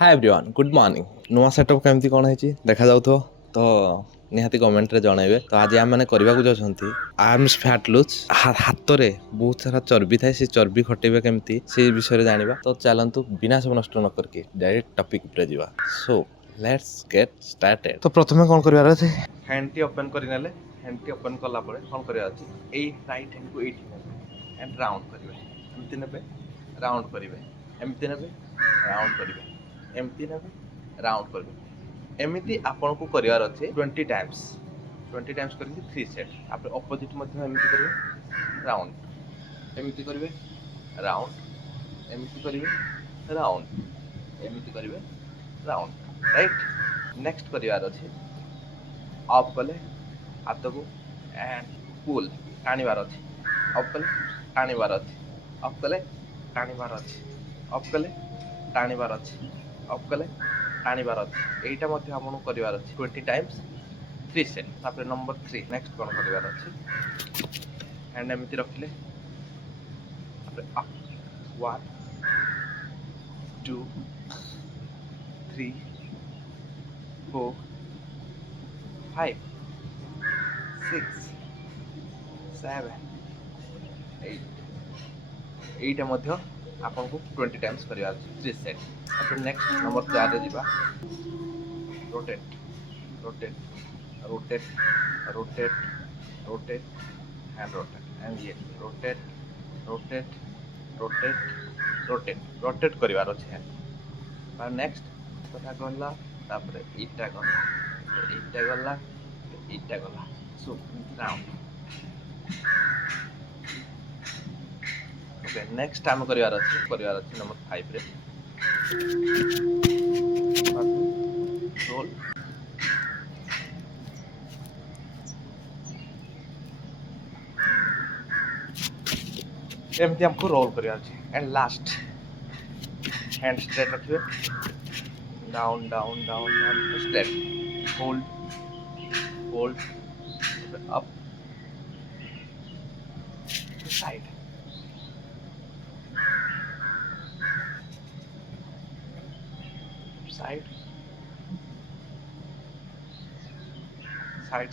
Hi everyone good morning नुआ setup केमती कौन है देखा जाऊ तो निहाती कमेंट रे जनइबे तो आज आम मैंने करने जाऊँगी आर्म्स फैट लूज हाथ रे बहुत सारा चर्बी थाए से चर्बी खटेबे केमती से विषय जानिबा तो चलतु बिना सब नष्ट न करके डायरेक्ट टॉपिक पे जीवा सो लेट्स गेट स्टार्टेड तो प्रथमे कौन करिवार अछि हैंड टी ओपन करि नेले हैंड टी ओपन कला परे कौन करिवार अछि ए राइट हैंड को एठी नेबे एंड राउंड करिवे एमती नेबे राउंड करिवे एमती नेबे राउंड करिवे एमती नेबे राउंड करिवे एमिति आपन को करिवार अछि 20 टाइम्स करके 3 सेट आप ऑपोजिट मध्ये एमिति करिवे राउंड एमिति करिवे राउंड एमिति करिवे राउंड एमिति करिवे राउंड राइट नेक्स्ट करिवार अछि अप कले हाथ को एंड पुल टाणीबार अछि अप कले टाणीबार अछि अप कले टाणीबार अछि अप कले टाणीबार अछि अप कले टाणीबार अछि एटा मध्ये हमन करिवार अछि 20 टाइम्स 3 सेट तापर नंबर 3 नेक्स्ट कोन करिवार अछि हैंड एमिति रखले तापर अप 1 2 3 4 5 6 7 8 एटा मध्ये आपन को 20 टाइम्स करिवार अछि 3 सेट तापर नेक्स्ट नंबर 4 रे जीवा rotate rotate rotate rotate rotate and ये rotate rotate rotate rotate rotate करिवार अछि है और नेक्स्ट कथा कहला तापर इटा गला so round okay next time करिवार अछि नंबर 5 रे रोल एमती हमको रोल करिवार अछि एंड लास्ट हैंड स्ट्रेट रखिए down down down down straight hold hold up side side side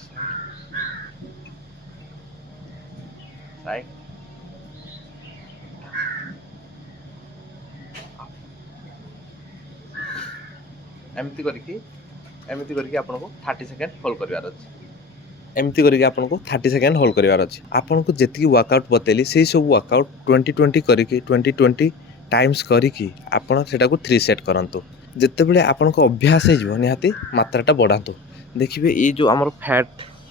side एमती करके आपन को 30 सेकंड होल्ड करिवार अछि एमती करके आपन को 30 सेकंड होल्ड करिवार अछि आपन को जेतिकी वर्कआउट बतेली से सब वर्कआउट 20 करके 20 टाइम्स करके आपन सेटा को 3 सेट करंतु जेते बेले आपन को अभ्यास हे जीव निहाती मात्राटा बढ़ांतु देखिबे ए जो हमर फैट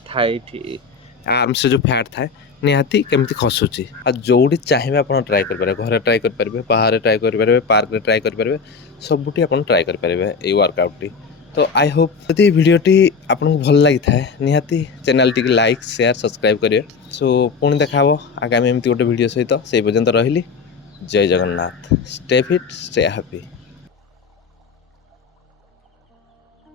थाए थी आर्म से जो फैट थाए निहाती केमती खसुची आ जोडी चाहिबे आपन ट्राई कर पारे घरे ट्राई कर पारे बाहर ट्राई कर पारे पार्क रे ट्राई कर पारे सबुटी आपन ट्राई कर पारे ए वर्कआउट टी तो आई होप यदि वीडियोटी आपको भल लगी थाए निहाती चैनल टी लाइक शेयर सब्सक्राइब करिए सो पुणी देखा आगामी एमती गोटे वीडियो सहित से पर्यंत रही जय Jagannath stay fit stay happy.